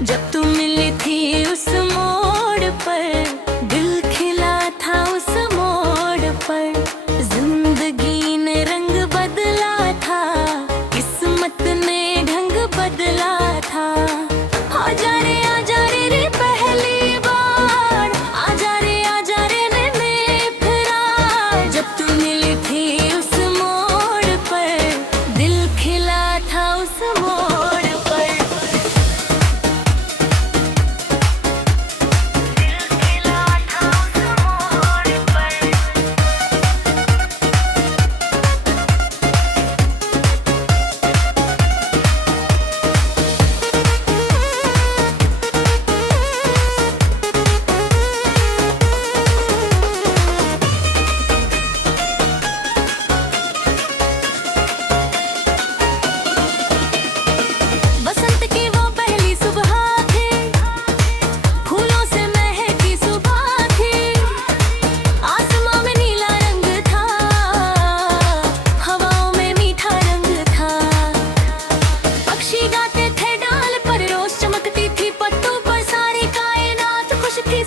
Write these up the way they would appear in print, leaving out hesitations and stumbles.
जब तू मिली थी उस मोड़ पर, दिल खिला था उस मोड़ पर। जिंदगी ने रंग बदला था, किस्मत ने ढंग बदला था। आजा रे रे पहली बार, आजा रे नैने फिरा। जब तू मिली थी उस मोड़ पर, दिल खिला था उस मोड़ पर।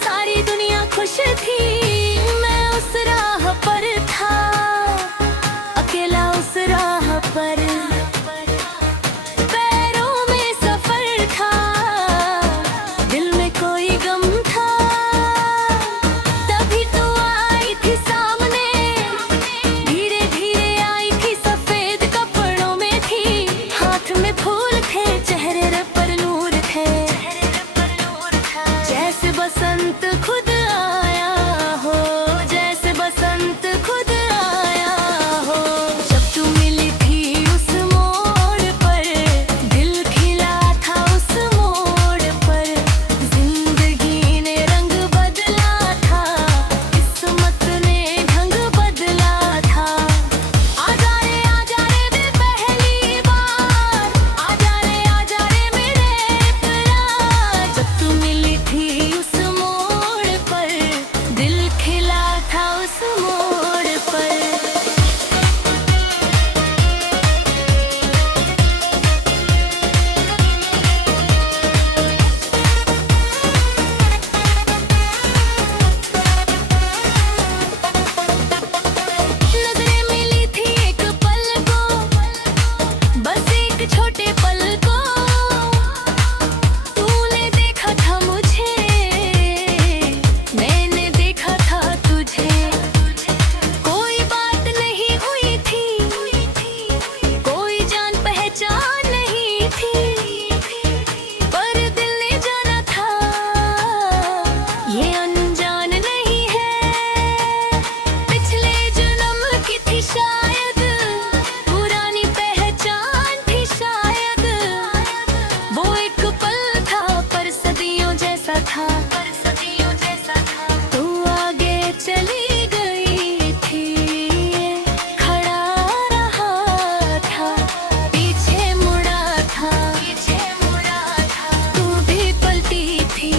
सारी दुनिया खुश थी, मैं उस राह पर था, अकेला उस राह पर। पैरों में सफर था, दिल में कोई गम था। तभी तो आई थी सामने, धीरे धीरे आई थी, सफेद कपड़ों में थी। हाथ में फूल थे, चेहरे पर नूर थे, जैसे बसंत खुद आया हो, जैसे बसंत खुद आया हो। जब तू मिली थी उस मोड़ पर, दिल खिला था उस मोड़ पर। जिंदगी ने रंग बदला था, किस्मत ने ढंग बदला था। आजा रे पहली बार, आजा रे मेरे प्यार। जब तू मिली थी उस मोड़ पर, दिल खिला था उस मोड़ पर। नजरें मिली थी एक पल को, बस एक छोटे पल को। तूने देखा था मुझे, मैंने देखा था तुझे। कोई बात नहीं हुई थी, कोई जान पहचान नहीं थी, पर दिल ने जाना था ये अनजान नहीं है। पिछले जन्म की थी शायद, पुरानी पहचान थी शायद। वो एक पल था पर सदियों जैसा था, तू आगे चली गई थी, खड़ा रहा था, पीछे मुड़ा था। तू भी पलटी थी,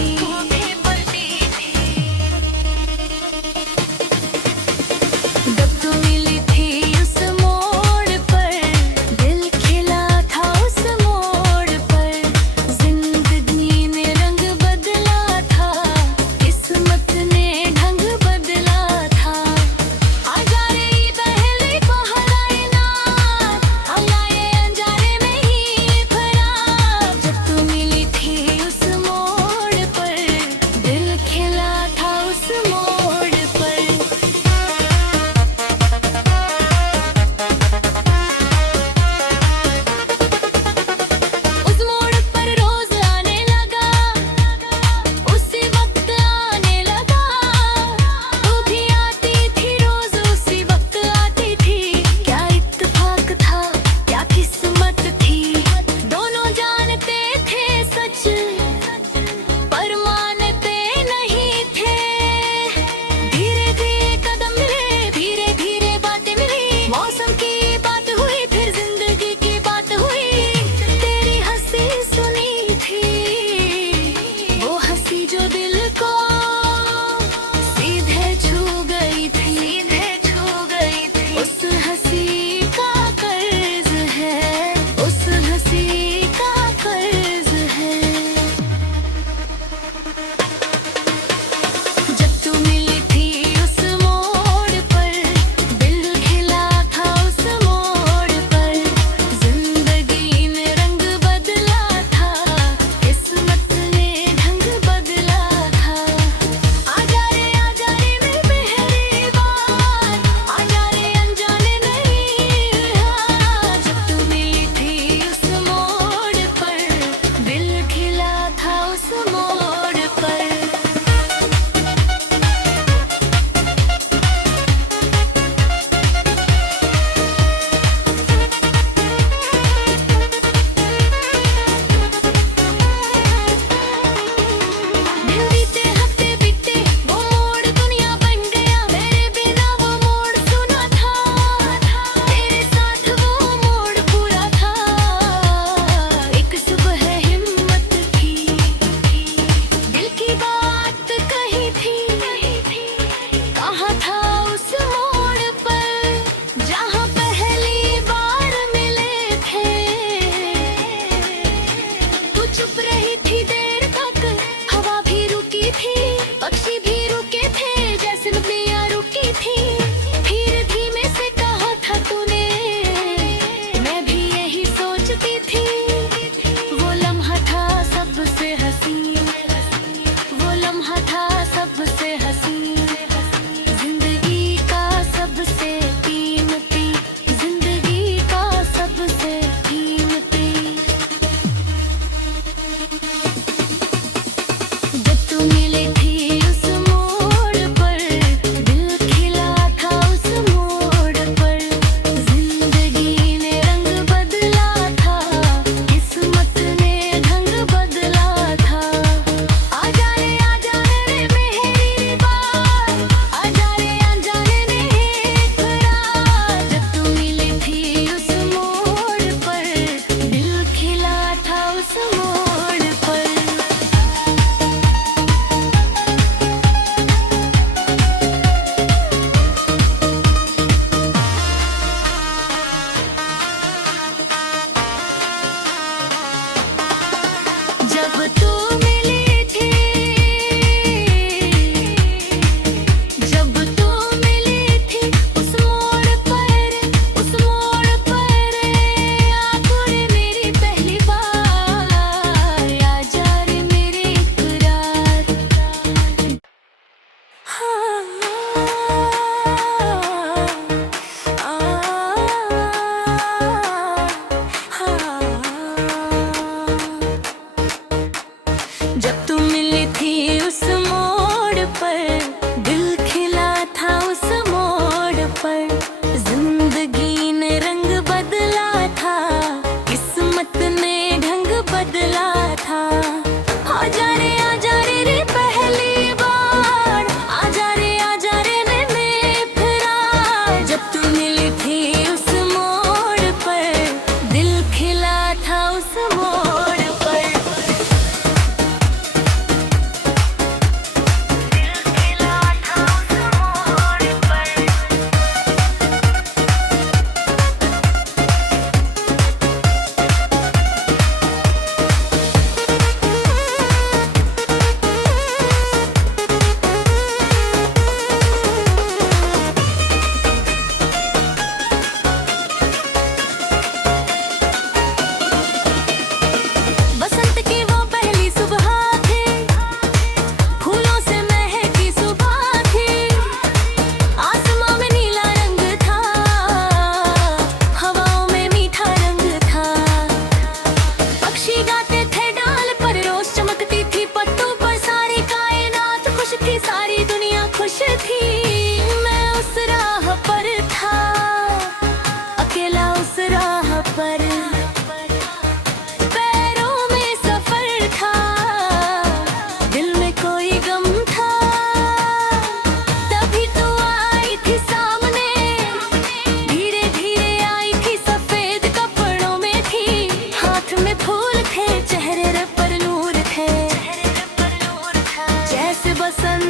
जब तू मिली थी उस मोड़ पर, दिल खिला था उस मोड़ पर। जिंदगी ने रंग बदला था, किस्मत ने ढंग बदला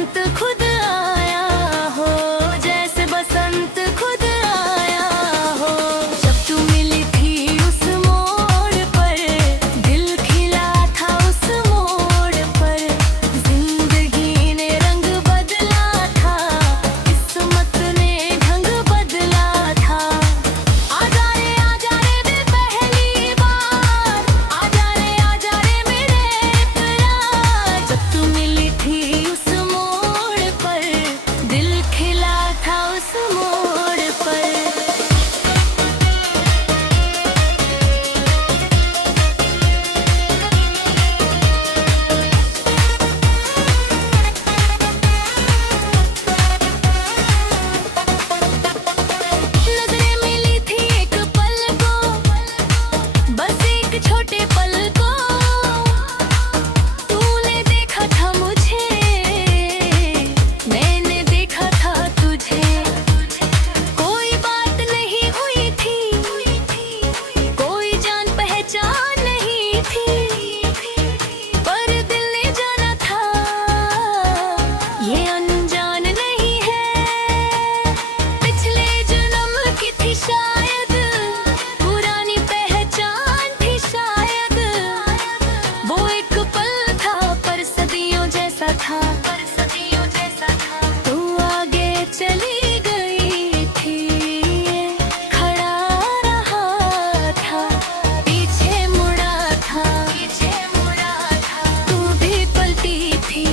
बसंत खुद आया हो, जैसे बसंत खुद आया हो। जब तू मिली थी उस मोड़ पर, दिल खिला था उस मोड़ पर। जिंदगी ने रंग बदला था, किस्मत ने ढंग बदला था। आजा रे दिल पहली बार, आजा रे मेरे प्यार। जब तू मिली थी उस मोड़ पर, दिल खिला था उस मोड़ पर। नजरें मिली थी एक पल को, बस एक छोटे पल को। तूने देखा था मुझे, मैंने देखा था तुझे। कोई बात नहीं हुई थी, कोई जान पहचान नहीं थी, पर दिल ने जाना था ये अनजान नहीं है। पिछले जन्म की थी शायद, पुरानी पहचान थी शायद। वो एक पल था पर सदियों जैसा था, तू आगे चली गई थी, खड़ा रहा था, पीछे मुड़ा था। तू भी पलटी थी,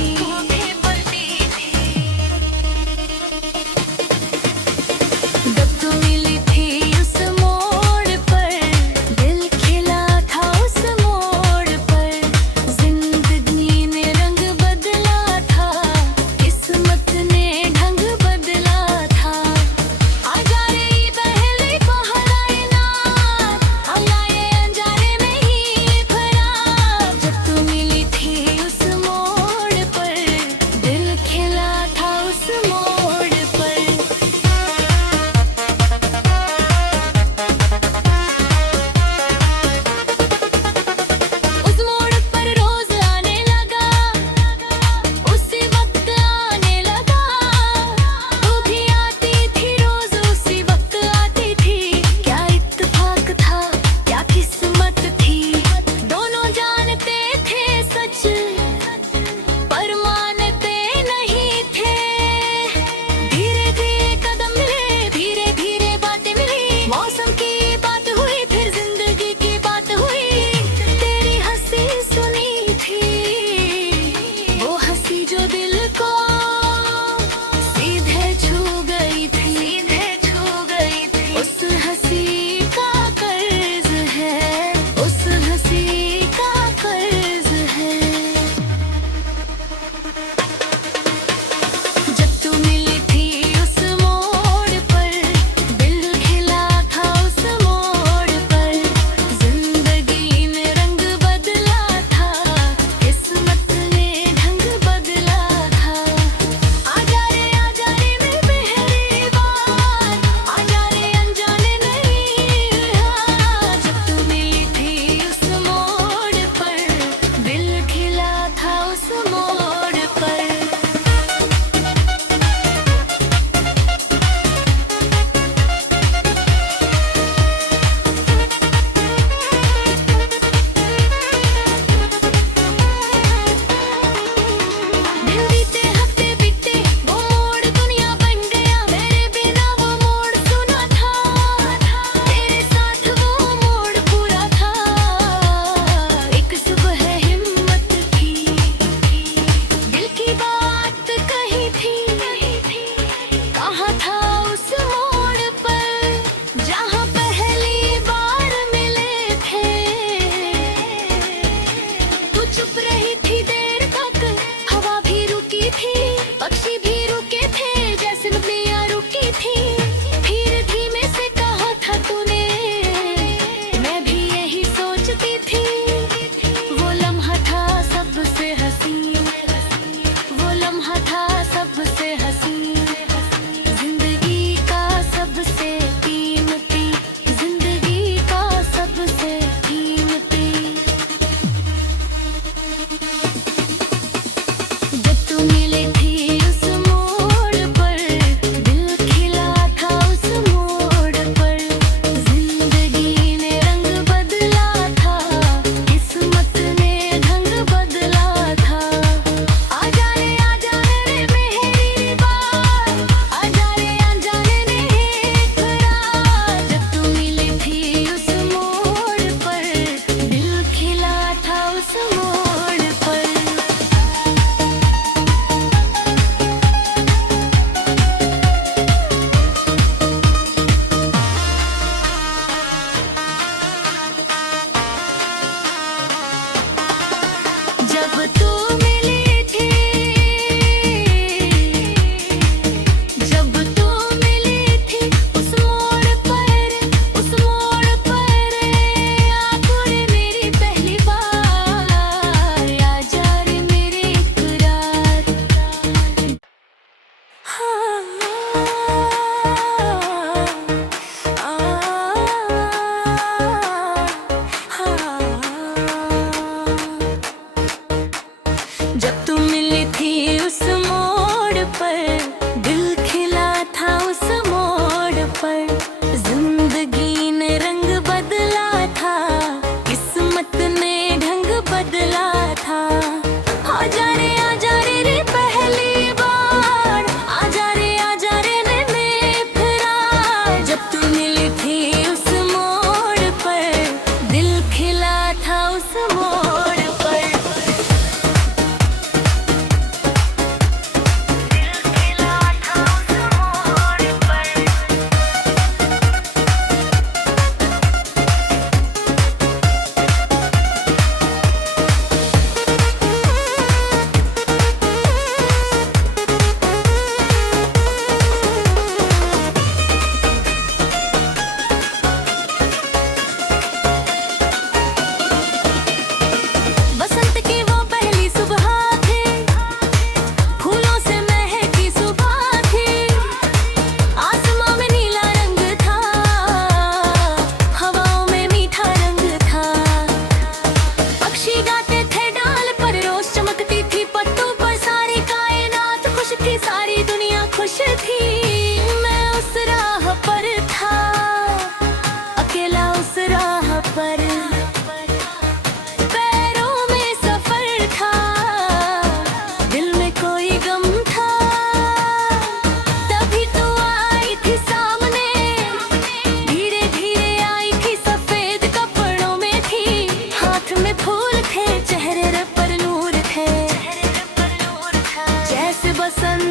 जब तू मिली थी उस मोड़ पर, दिल खिला था उस मोड़ पर। जिंदगी ने रंग बदला था, किस्मत ने ढंग बदला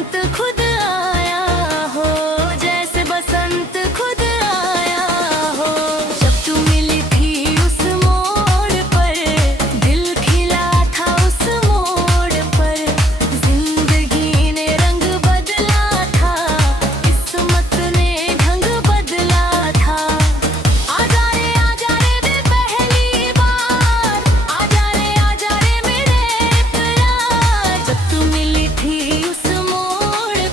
बसंत खुद आया हो, जैसे बसंत खुद आया हो। जब तू मिली थी उस मोड़ पर, दिल खिला था उस मोड़ पर। जिंदगी ने रंग बदला था, किस्मत ने ढंग बदला था। आजा रे वे पहली बार, आजा रे मेरे प्यार। जब तू मिली थी उस मोड़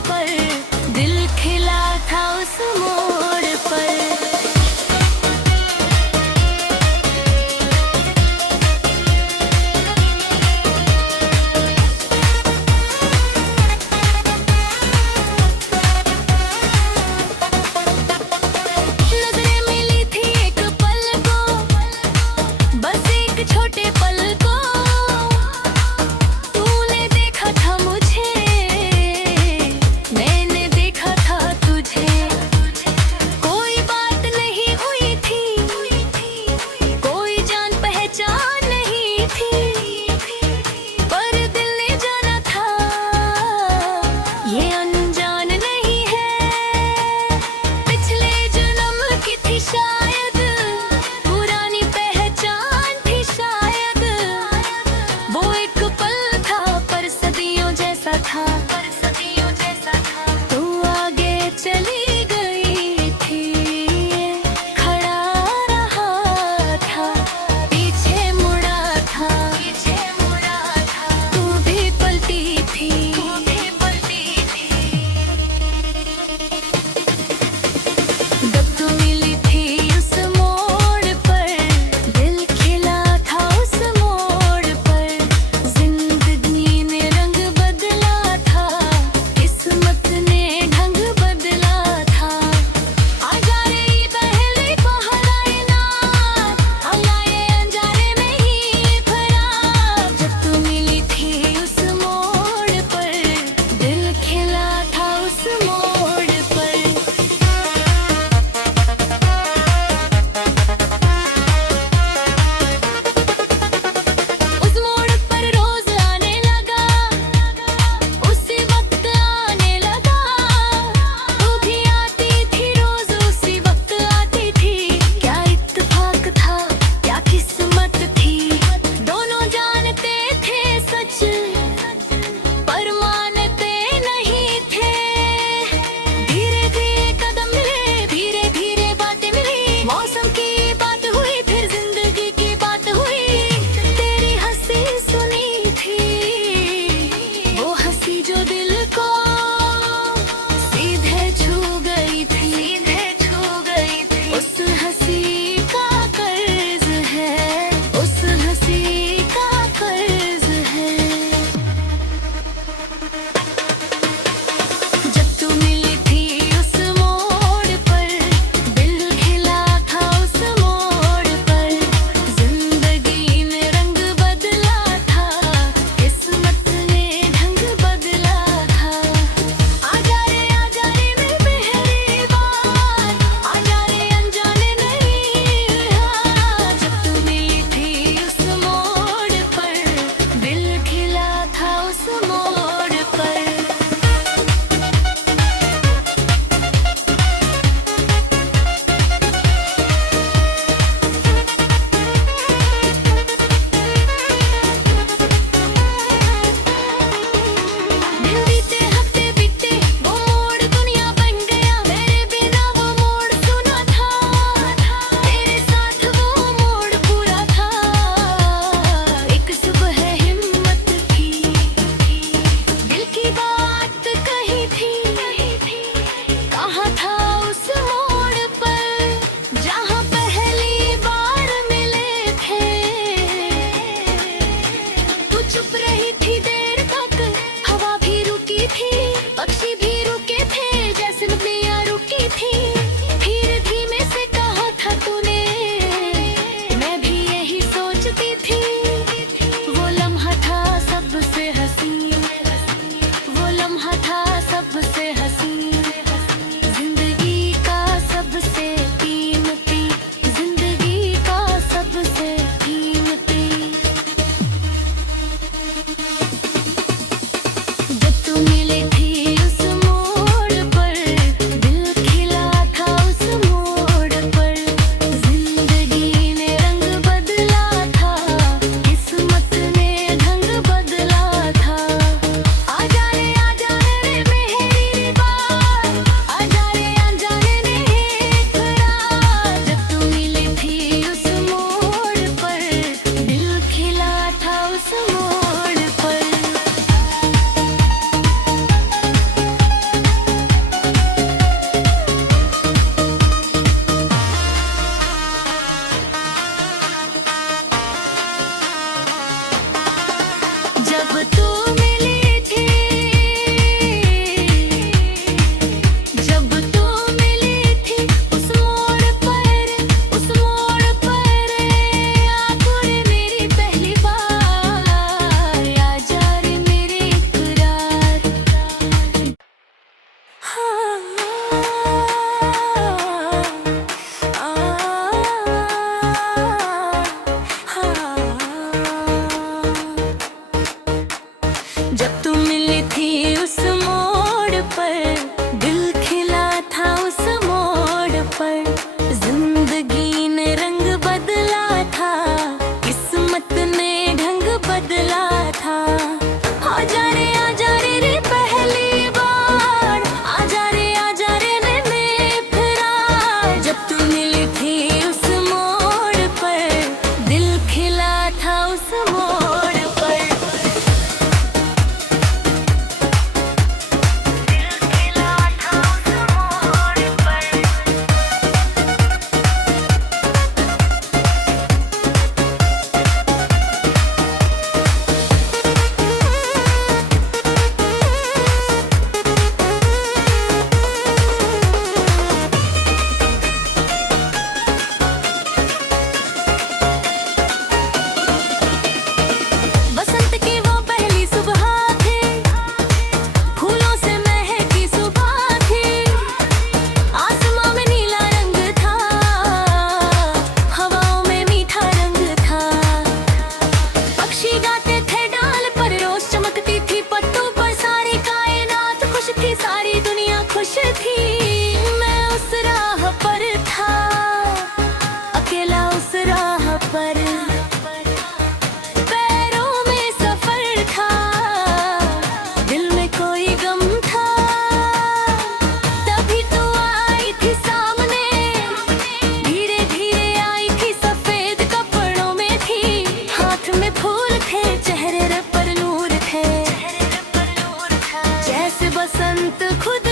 बसंत खुद